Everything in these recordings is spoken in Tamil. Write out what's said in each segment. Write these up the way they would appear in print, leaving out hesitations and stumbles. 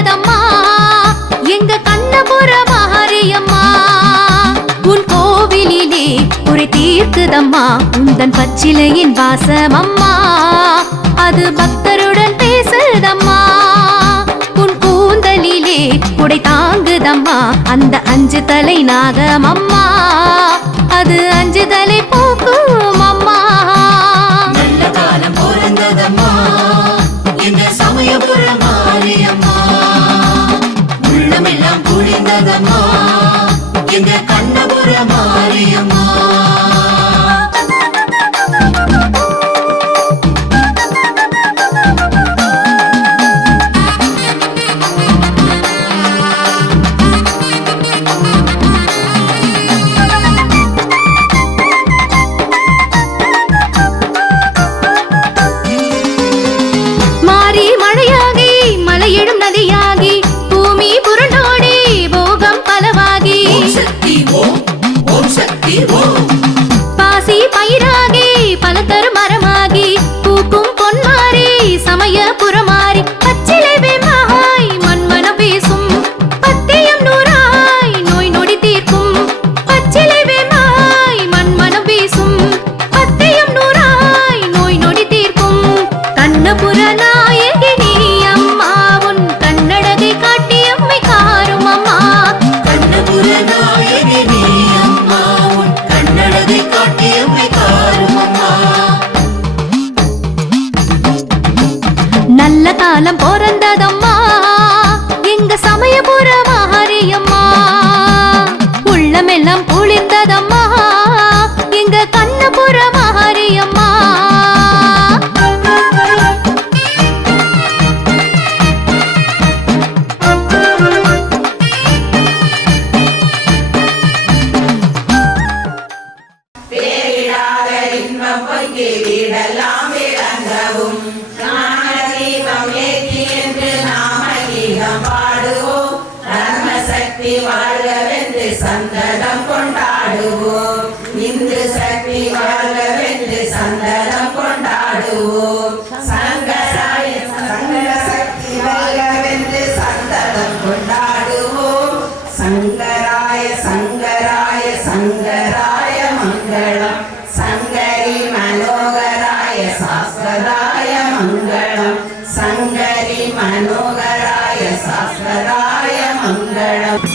பிறந்ததம்மா எங்க கண்ணபுர மாரியம்மா. உன் கோவிலிலே குறை தீர்க்குதம்மா உந்தன் பச்சிலையின் வாசமம்மா. அது பக்தருடன் பேசுதம்மா. உன் கூந்தலிலே குடை தாங்குதம்மா அந்த 5 தலை நாகமம்மா. அது 5 தலை போக்கும் அம்மா. நல்ல காலம் பிறந்ததம்மா எங்க சமயபுர மாரியம்மா. உள்ளமெல்லாம் குளிர்ந்ததம்மா எங்க கண்ணபுர மாரியம்மா. பாசி பயிராகி பலதரு மரமாகி பூக்கும் பொன்மாரி சமயபுரமாரி. பச்சிலை வேமாய் மண்மனம் பேசும் பத்தியம் நூறாய் நோய் நொடி தீர்க்கும். பச்சிலை வேமாய் மண்மனம் பேசும் பத்தியம் நூறாய் நோய் நொடி தீர்க்கும். கண்ணபுர நாயகி நீ அம்மா உன் கண்ணழகை காட்டி அம்மை காரும் அம்மா. கண்ணபுர நாயகி நீ அம்மா உன் கண்ணழகை காட்டி அம்மை காரும் அம்மா. நல்ல காலம் பிறந்ததம்மா எங்க சமயபுர மாரியம்மா. உள்ளமெல்லாம் குளிர்ந்ததம்மா எங்க கண்ணபுர மாரியம்மா. வாழ்கவென்று சந்தனம் கொண்டாடுவோம். இந்து சக்தி வாழ்கவென்று சந்தனம் கொண்டாடுவோம். சங்கராய சங்கர சக்தி வாழ்கவென்று சந்தனம் கொண்டாடுவோம். சங்கராய சங்கராய சங்கராய மங்களம். சங்கரி மனோகராய சாஸ்வதாய மங்களம். சங்கரி மனோகராய சாஸ்வதாய மங்களம்.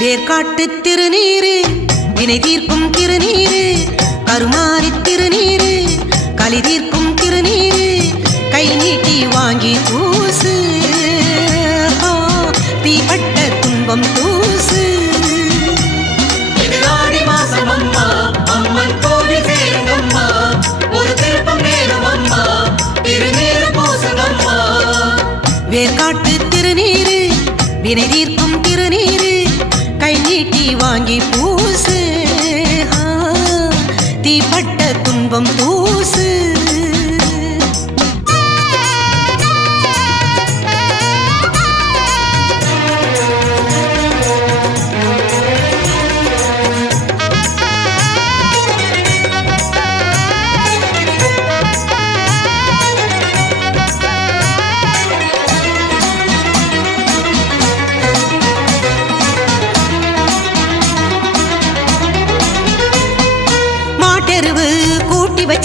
வேர்காட்டு திருநீரு வினை தீர்க்கும் திருநீரு. கருமாரி திருநீரு களி தீர்க்கும் திருநீரு. கை நீட்டி வாங்கி பூசு தீப்பட்ட துன்பம் தூசு. ஆடி மாசம் அம்மா அம்மன் கோவில் சேருங்கம்மா. ஒரு திருப்பம் நேரம் அம்மா திருநீரு பூசுங்கம்மா. வேர்காட்டு திருநீரு வினை தீர்க்கும் திருநீரு. கை நீட்டி வாங்கி பூசு தீப்பட்ட துன்பம் தூசு.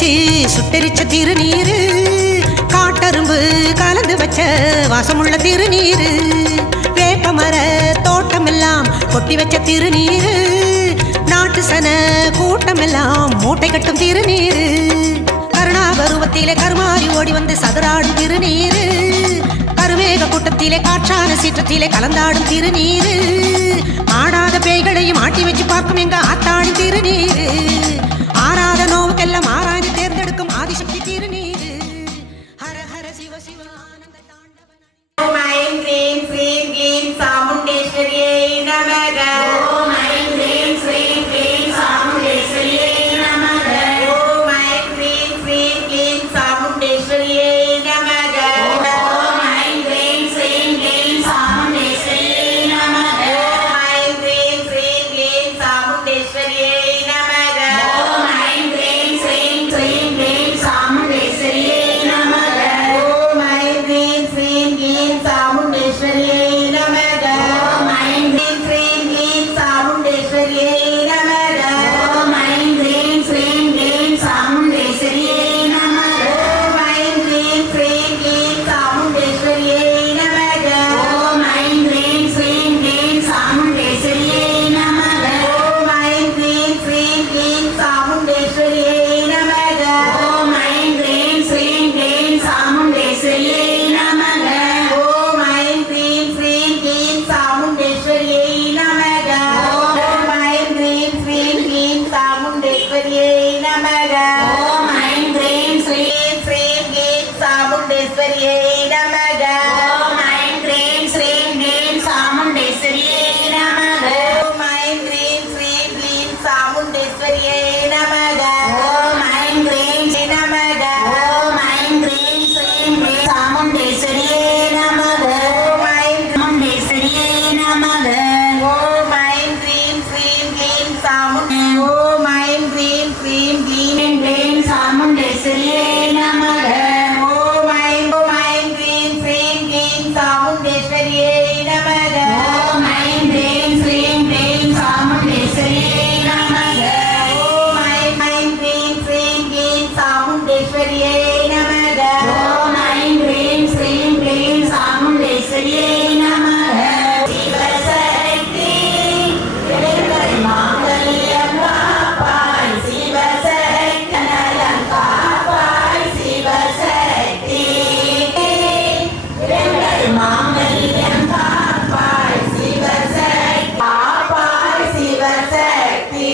வச்சு சுட்டெரிச்ச திருநீரு, காட்டரும்பு கலந்து வச்ச வாசமுள்ள திருநீரு, வேப்பமர தோட்டமெல்லாம் கொட்டி வச்ச திருநீரு, நாட்டு சன கூட்டமெல்லாம் மூட்டை கட்டும் திருநீரு, கருணாகருவத்திலே கருமாறி ஓடி வந்து சதுராடும் திருநீரு, கருமேக கூட்டத்திலே காற்றான சீற்றத்திலே கலந்தாடும் திருநீரு, ஆடாத பேய்களையும் ஆட்டி வச்சு பார்க்கும் எங்க ஆத்தாடும் திருநீரு, ஆறாத நோவுக்கெல்லாம் ஆராய்ந்து தேர்ந்தெடுக்கும் ஆதிசக்தி திருநீரு. ஹர ஹர சிவ சிவ ஆனந்த தாண்டவ. ஓம் ஐம் க்ரீம் ஸ்ரீம் க்ரீம் சாமுண்டேஸ்வரியை நமக. ஓம் ஐம் க்ரீம் ஸ்ரீம் க்ரீம் சாமுண்டேஸ்வரியை நமக. ஓம் ஐம் க்ரீம் ஸ்ரீம் க்ரீம் சாமுண்டேஸ்வரியை நமக. ஓம் ஐம் க்ரீம் ஸ்ரீம் க்ரீம் சாமுண்டேஸ்வரியை நமக. ஓம் ஐம் க்ரீம் ஸ்ரீம் க்ரீம் சாமுண்டேஸ்வரியை நமக. ஓம் ஐம் க்ரீம் ஸ்ரீம் க்ரீம் சாமுண்டேஸ்வரியை நமக. ஓம் ஐம் க்ரீம் ஸ்ரீம் க்ரீம் சாமுண்டேஸ்வரியை நமக. ஓம் ஐம் க்ரீம் ஸ்ரீம் க்ரீம் சாமுண்டேஸ்வரியை நமக. ஓம் ஐம் க்ரீம் ஸ்ரீம் க்ரீம் சாமுண்டேஸ்வரியை நமக. ஓம் ஐம் க்ரீம் ஸ்ரீம் க்ரீம் சாமுண்டேஸ்வரியை நமக. ஓம் ஐம் க்ரீம் ஸ்ரீம் க்ரீம் சாமுண்டேஸ்வரியை நமக. ஓம் ஐம் க்ரீம் ஸ்ரீம் க்ரீம் சாமுண்டேஸ்வரியை நமக. ஓம் ஐம் க்ரீம் ஸ்ரீம் க்ரீம் சாமுண்டேஸ்வரியை நமக. ஓம் ஐம் க்ரீம் ஸ்ரீம் க்ரீம் சாமுண்டேஸ்வரியை நமக. ஓம் ஐம் க்ரீம் ஸ்ரீம் க்ரீம் சாமுண்டேஸ்வரியை நமக. ஓம் ஐம் க்ரீம் ஸ்ரீம் க்ரீம் சாமுண்டேஸ்வரியை நமக. ஓம் ஐம் க்ரீம் ஸ்ரீம் க்ரீம் சாமுண்டேஸ்வரியை நமக. ஓம் ஐம் க்ரீம் ஸ்ரீம் க்ரீம் சாமுண்டேஸ்வரியை நமக. ஓம் ஐம் க்ரீம் நமக. ஓம் ஐம் க்ரீம் ஸ்ரீம் க்ரீம் சாமுண்டேஸ்வரியை நமக. ஓம் ஐம் சாமுண்டேஸ்வரியை நமக. ஓம் ஐம் க்ரீம் ஸ்ரீம் க்ரீம் ஓம் ஐம் க்ரீம் ஸ்ரீம் க்ரீம் சாமுண்டேஸ்வரியை நமக. ஓம் ஐம் க்ரீம் ஸ்ரீம் க்ரீம் சாமுண்டேஸ்வரியை நமக. ஓம் ஐம் க்ரீம் ஸ்ரீம் க்ரீம் சாமுண்டேஸ்வரியை நமக. ஓம் ஐம் க்ரீம் ஸ்ரீம் க்ரீம் சாமுண்டேஸ்வரியை நமக. ஓம் ஐம் க்ரீம் ஸ்ரீம் க்ரீம் சாமுண்டேஸ்வரியை நமக. சிவசக்தி எங்கள் மாங்கல்யம் காப்பாய், சிவசக்தி நலம் காப்பாய், சிவசக்தி எங்கள் மாங்கல்யம் காப்பாய், சிவசக்தி காப்பாய், சிவசக்தி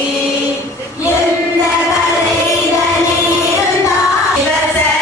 எந்த கரைகளில் இருந்தால் சிவசக்தி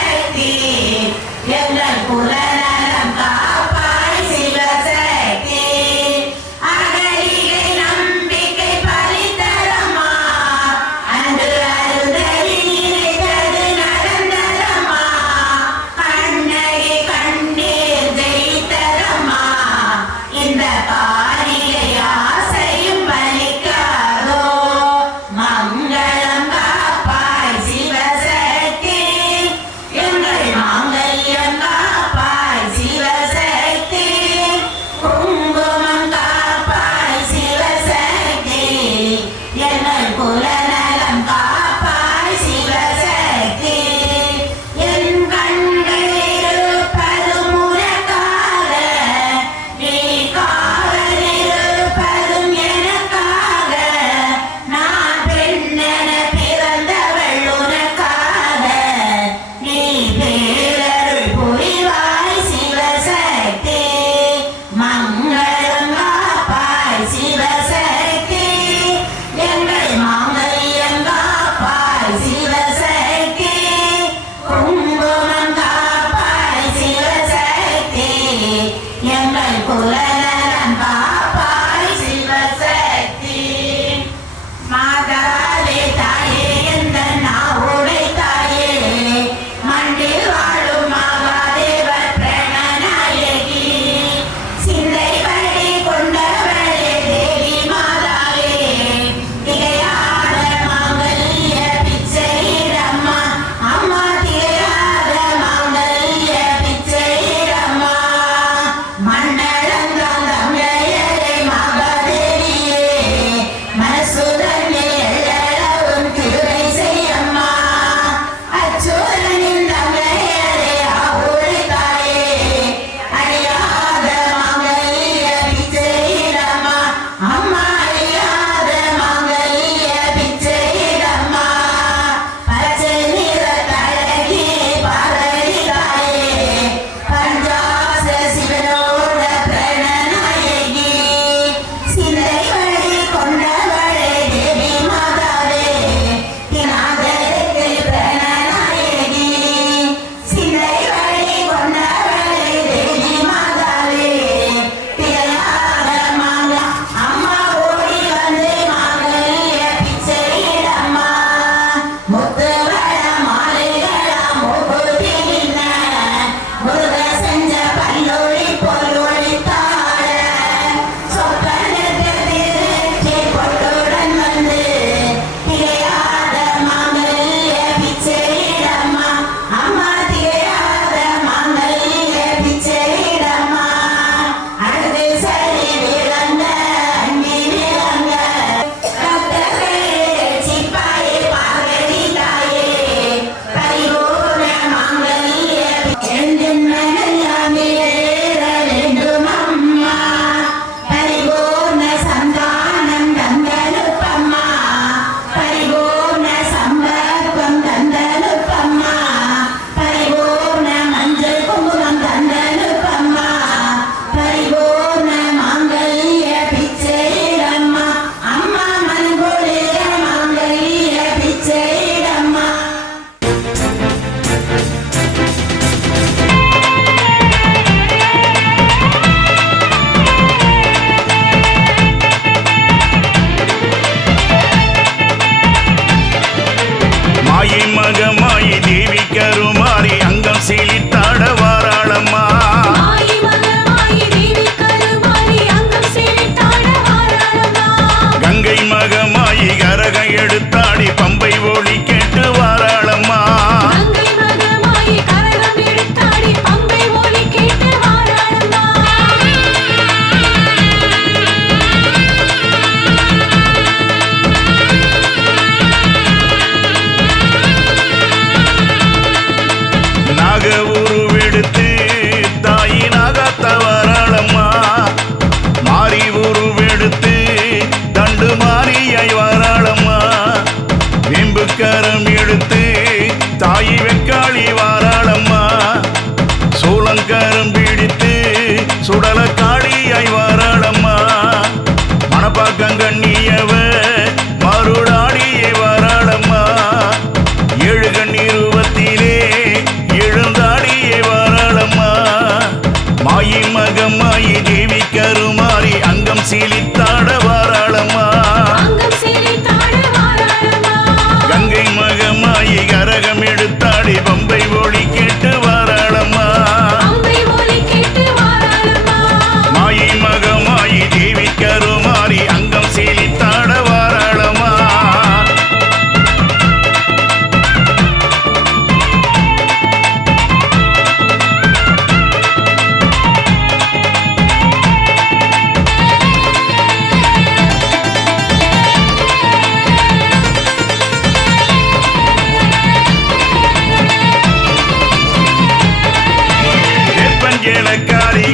வேலைக்காரி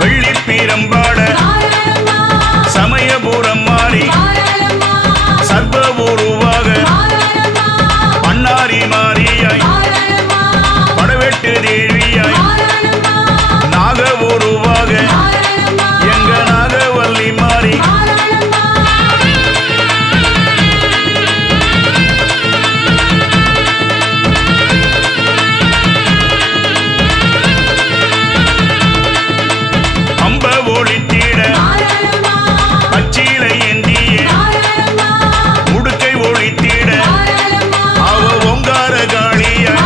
வெள்ளிப்பீரம்பாட சமயபுரம் மாறி சர்வ உருவாக பண்ணாரி மாறியாய் படவெட்டு தேவியாய் நாக உருவாக எங்க நாகவல்லி மாறி அம்ப ஒளித்திட பச்சிலை ஏந்திய முடுக்கை ஒளித்திட அவ ஒங்கார காளியாய்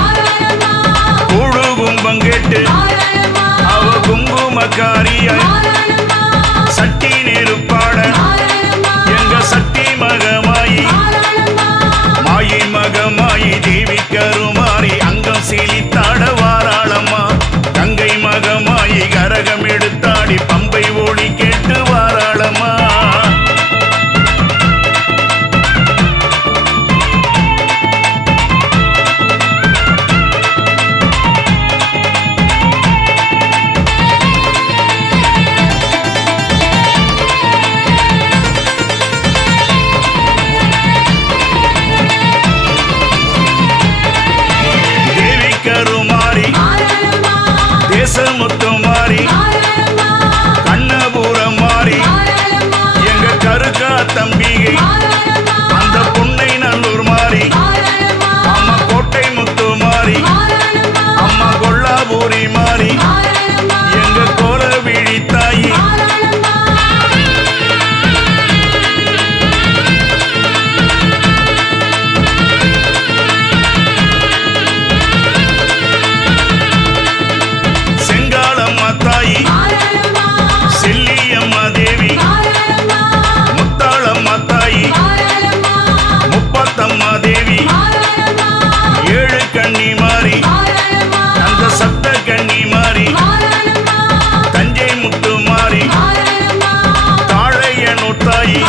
கூழு கும்பங்கெட்டு அவ குங்குமக்காரியாய் சட்டி நெருப்பாட எங்க சட்டி மகமாயி மாயி மகமாயி தேவி கருமாறி அங்கம் சீலித்தாட வாராளம்மா கங்கை மகமாயி கரகம் எடுத்தாடி பம்பை ஒளி கேட்டு வாராளம்மா தேவி கருமாறி தேசமுத்து மாறி கண்ணபுரம் மாறி எங்க கருக்கா தம்பிகை அந்த புன்னை நல்லூர் மாறி அம்மா கோட்டை முத்து மாறி அம்மா கொல்லாபூரி மாறி எங்க கோல விழித்தாயி செங்காலம்மா தாயி செல்லியம்மா தேவி முத்தாளம்மா தாயி முப்பத்தம்மா தேவி ஏழு கண்ணி மாறி அந்த சப்த கண்ணி மாறி தஞ்சை முத்து மாறி தாழையனூர் தாயி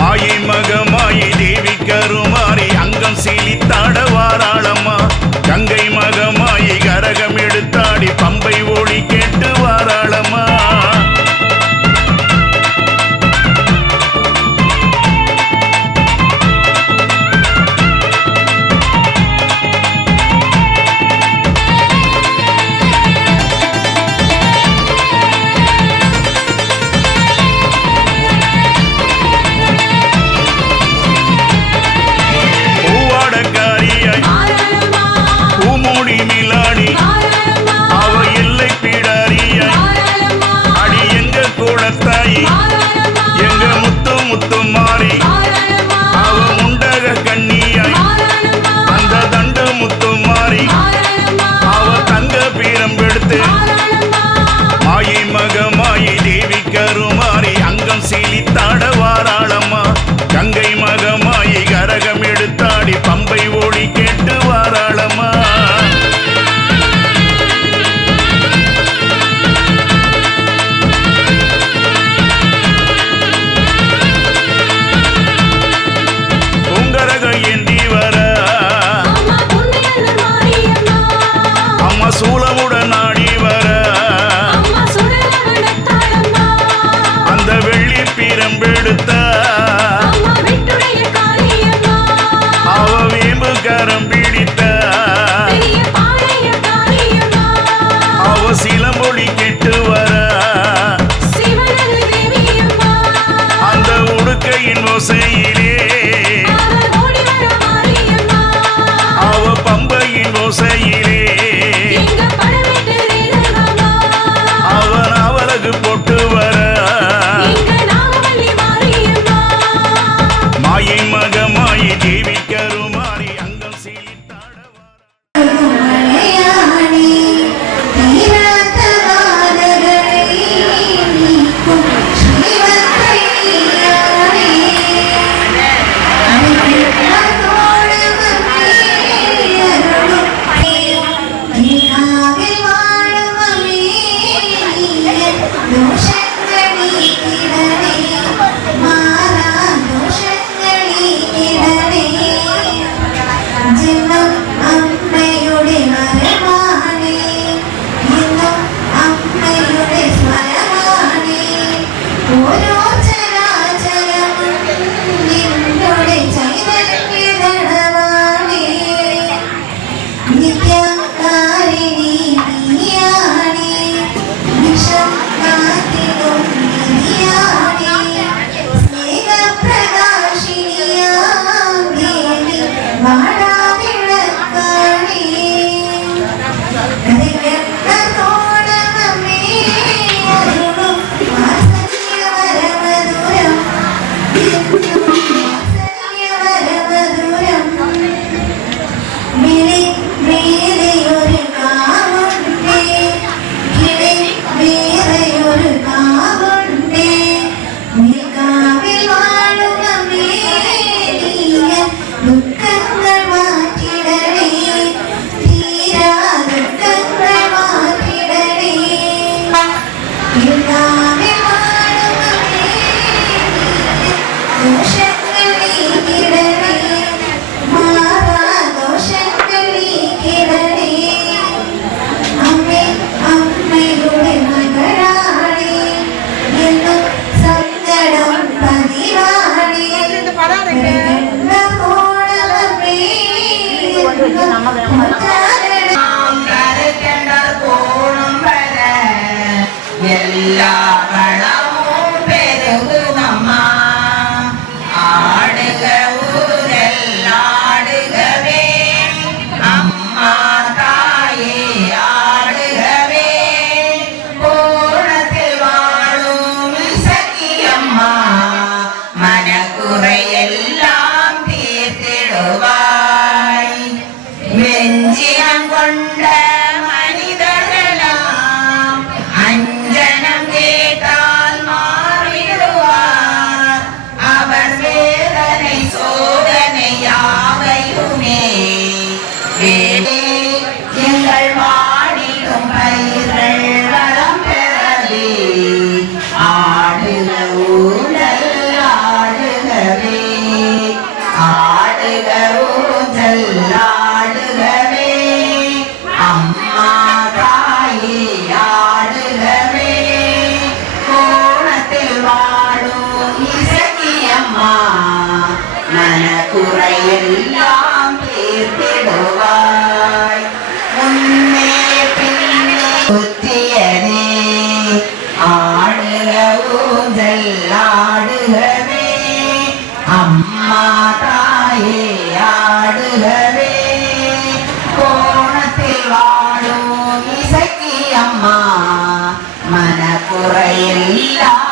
மாயி மகமாயி தேவி கருமாறி அங்கம் சீலித்தாட வாராளம்மா கங்கை மகமாயி கரகம் எடுத்தாடி பம்பை ஒளி கேட்டு வாராளம்மா பூவாடக்காரியாய் பூமூடி மிலாடி அவ எல்லை பீடாரியாய் அடி எங்க கூடத்தாயி எங்க முத்து முத்து மாறி அவ முண்டக கண்ணியாய் அந்த தண்டு முத்து மாறி அவ தங்க பீரம் எடுத்து மாயி மகமாயி தேவி கருமாறி அங்கம் சீலித்தாட வாராளம்மா கங்கை மகமாயி கரகம் எடுத்தாடி பம்பை ஒளி கேட்டு வாராளம்மா உங்கரக ஏந்தி வர அம்மா சூலமுடன் ஆடி வர அந்த வெள்ளி பீரம்பெடுத்த அவ வேம்பு கரம் பிடித்த அவ சிலமொழி கெட்டு வர அந்த உடுக்கையின் ஓசையிலே அவ பம்பையின் ஓசையிலே அவன் அவளுக்கு போட்டு வர மாயை மகமாயி தேவி கருமாறி அங்கம் சீலித்தாட கருக்கெண்டர் போணும் வர எல்லா வளமும் பெருகுதம்மா. ஆடுக ஊரெல் ஆடுகவே அம்மா தாயே ஆடுகவே. கோணத்தில் வாழும் சக்கியம்மா மனக்குறையெல்லாம் தீர்த்திடுவாய். வெஞ்சினம் கொண்ட மனிதர்களாம் அஞ்சனம் கேட்டால் மாறிடுவார். அவர் வேதனை சோதனை யாவையுமே எங்கள் வாடிடும் பயிர்கள் வளம் பெறவே. ஆடுக ஊழல் ஆடுகவே ஆடுக ஊஞ்சல் ஆடுகவே அம்மா தாயே ஆடுகவே. கோணத்தில் வாழும் இசக்கியம்மா மனக்குறையெல்லாம் தீர்த்திடுவாய். முன்னே பின்னே புத்தியதே ஆடுக ஊஞ்சல் ஆடுகவே அம்மா தாயே ஆடுகவே. கோணத்தில் வாழும் இசக்கியம்மா மனக்குறையெல்லாம்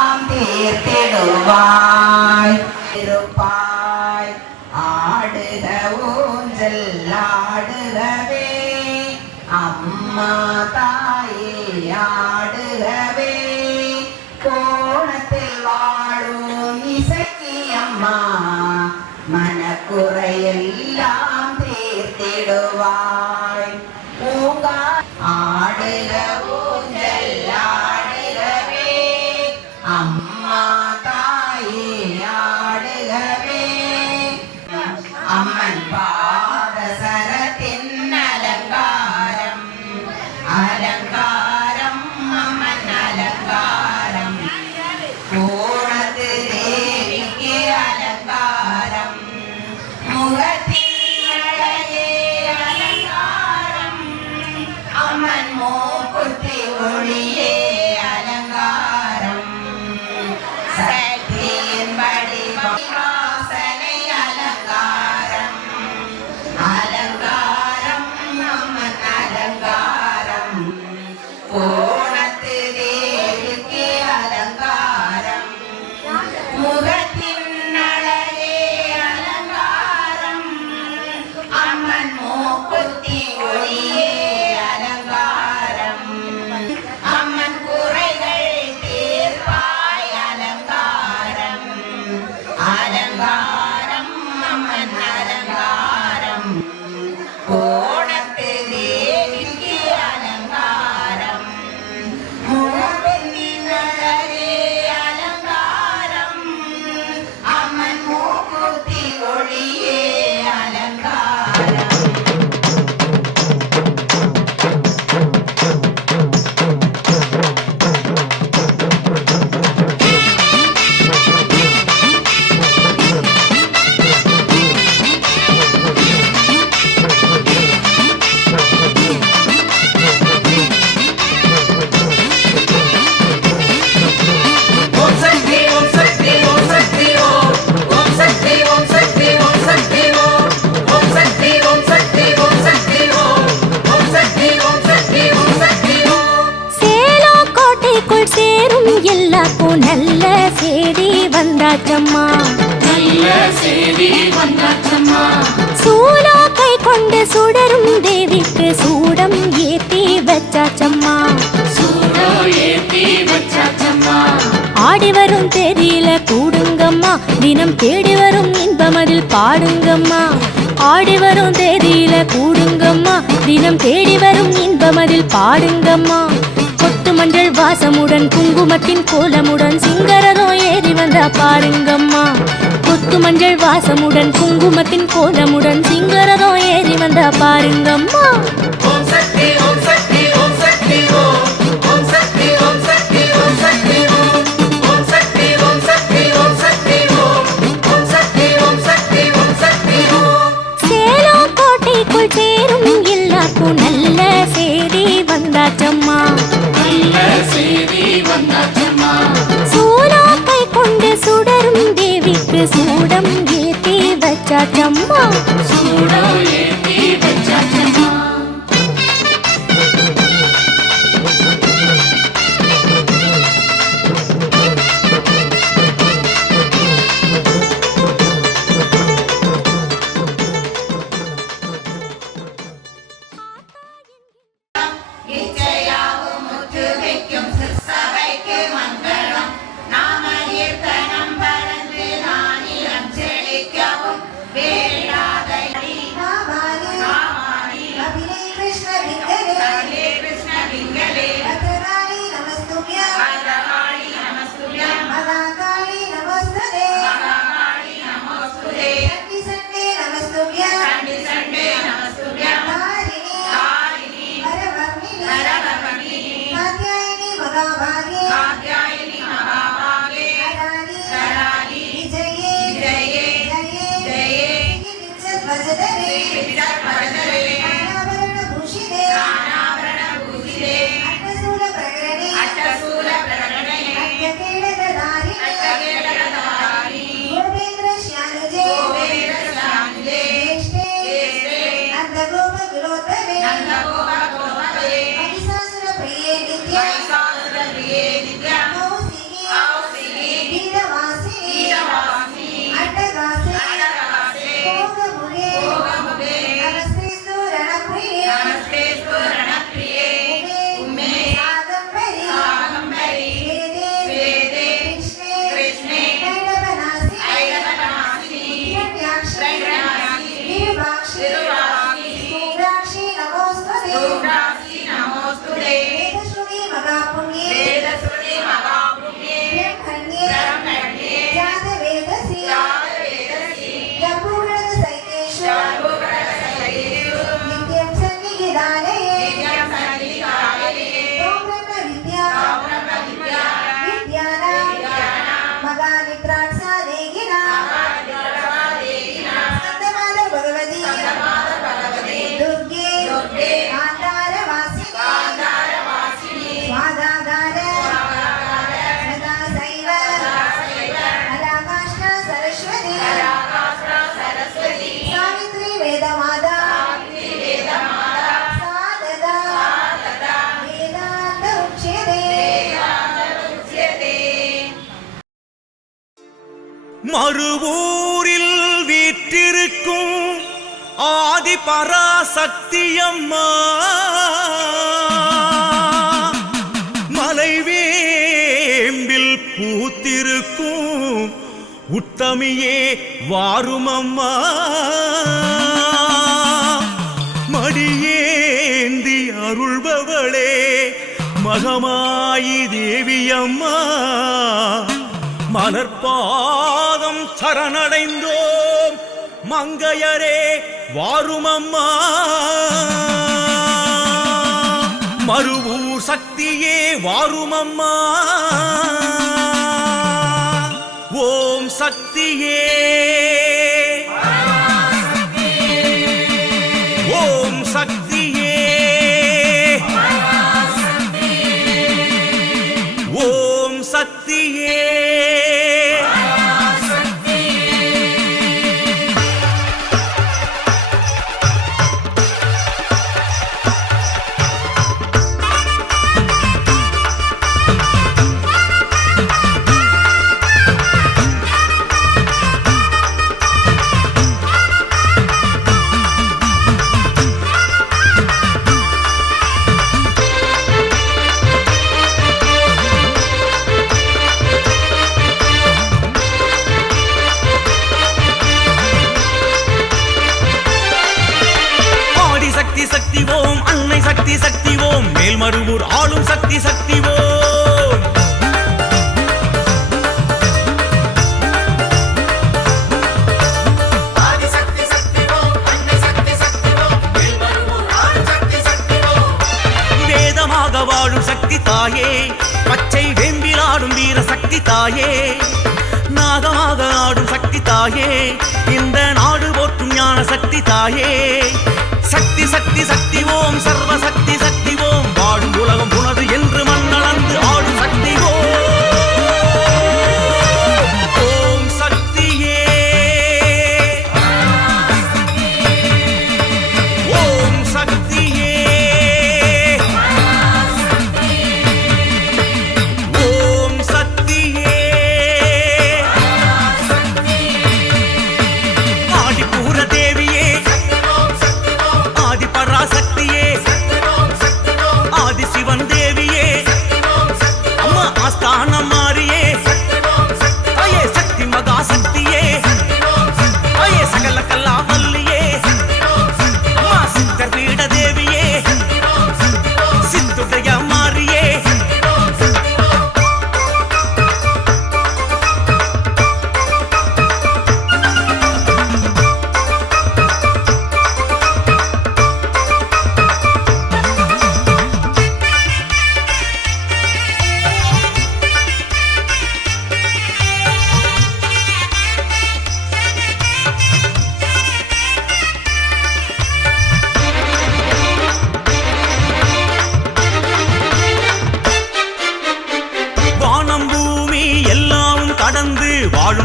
தீர்த்திடுவாய். இருப்பாய் ஆடுக ஊஞ்சல் ஆடுகவே அம்மா தாயே ஆடுகவே. கோணத்தில் வாழும் இசக்கியம்மா மனக்குறையெல்லாம் தீர்த்திடுவாய். பூங்கா ஆடுக ஊஞ்சல் ஆடுகவே அம்மா தாயே ஆடுகவே. அம்மன் பாதசரத்தின் அலங்காரம் அலங்காரம் அம்மன் அலங்காரம். கோணத்து தேவிக்கு அலங்காரம் முகத்தின் அழகே அலங்காரம். அம்மன் மூக்குத்தி ஒளியே அலங்காரம். சக்தியின் வடிவம் வாசனை அலங்காரம் அலங்காரம் அம்மன் அலங்காரம். கோணத்து தேவிக்கு அலங்காரம் முகத்தின் அழகே அலங்காரம். அம்மன் மூக்குத்தி ஒளியே அலங்காரம். அம்மன் குறைகள் தீர்ப்பாய் அலங்காரம் அலங்காரம் அம்மன் அலங்காரம். கோணத்து தேவிக்கு அலங்காரம் முகத்தின் அழகே அலங்காரம். அம்மன் மூக்குத்தி ஒளியே அலங்காரம். ஓம் சக்தி ஓம் சக்தி ஓம் சக்தி ஓம் ஓம் சக்தி ஓம் சக்தி ஓம் சக்தி ஓம் ஓம் சக்தி ஓம் சக்தி ஓம் சக்தி ஓம் ஓம் சக்தி ஓம் சக்தி ஓம் சக்தி ஓம். சேலோ கோட்டைக்குள் சேரும் எல்லாருக்கும் நல்ல செய்தி வந்தாச்சம்மா. நல்ல செய்தி வந்தாச்சம்மா. சூலோ கை கொண்டு சுடரும் தேவிக்கு சூடம் ஏத்தி வச்சாச்சம்மா. சூடோ ஏத்தி வச்சாச்சம்மா. ஆடி வரும் தெரியல கூடுங்கம்மா. தினம் தேடி வரும் இன்பம் அதில் பாடுங்கம்மா. ஆடி வரும் தேதியில கூடுங்கம்மா. தினம் தேடி வரும் இன்பம் அதில் பாடுங்கம்மா. கொத்து மஞ்சள் வாசமுடன் குங்குமத்தின் கோலமுடன் சிங்கரதம் ஏறி வந்தா பாருங்கம்மா. கொத்து மஞ்சள் வாசமுடன் குங்குமத்தின் கோலமுடன் சிங்கரதம் ஏறி வந்தா பாருங்கம்மா. ஓம் சக்தி ஓம் சக்தி ஓம் சக்தி ஓம் ஓம் சக்தி ஓம் சக்தி ஓம் சக்தி ஓம் ஓம் சக்தி ஓம் சக்தி ஓம் சக்தி ஓம் ஓம் சக்தி ஓம் சக்தி ஓம் சக்தி ஓம். சேலம் கோட்டைக்குள் எல்லாருக்கும் நல்ல செய்தி வந்தாச்சம்மா. நல்ல செய்தி வந்தாச்சம்மா. சூறாக்கை கொண்டு சுடரும் தேவிக்கு சூடம் ஏத்தி வச்சாச்சம்மா. சூடம் ஏத்தி வச்சாச்சம்மா. மறுவூரில் வீற்றிருக்கும் ஆதி பராசக்தியம்மா மலைவேம்பில் பூத்திருக்கும் உத்தமியே வாருமம்மா மடியேந்தி அருள்பவளே மகமாயி தேவியம்மா மலர்பாதம் சரணடைந்தோம் மங்கையரே வாருமம்மா மறுவூர் சக்தியே வாருமம்மா ஓம் சக்தியே ஓம் சக்தியே ஓம் சக்தியே சக்தி ஓம் அன்னை சக்தி சக்தி ஓம் மேல்மருவூர் ஆளும் சக்தி சக்தி ஓம் ஆதிசக்தி சக்தி ஓம் அன்னை சக்தி சக்தி ஓம் மேல்மருவூர் ஆளும் சக்தி சக்தி ஓம் வேதமாக வாழும் சக்தி தாயே பச்சை வெம்பில் ஆடும் வீர சக்தி தாயே நாகமாக ஆடும் சக்தி தாயே இந்த நாடு போற்றும் ஞான சக்தி தாயே சக்தி சக்தி சக்தி ஓம்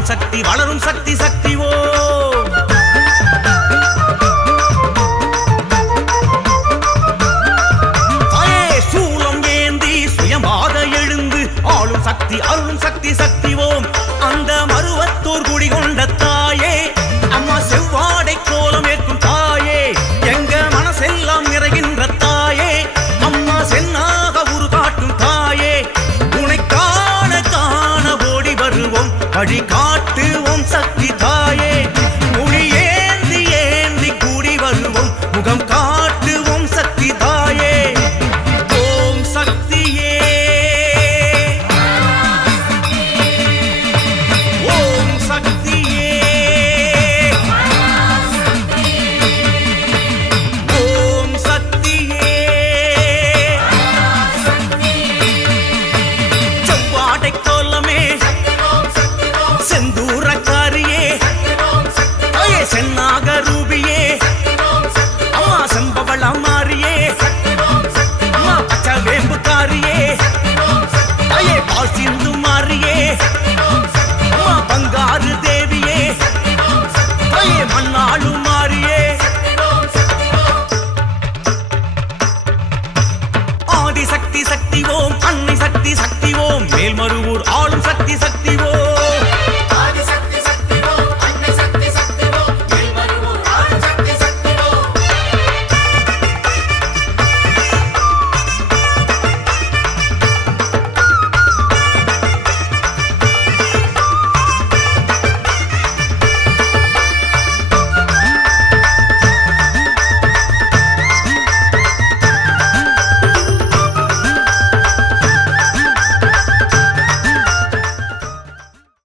சக்தி வளரும் சக்தி சக்தி ஓம்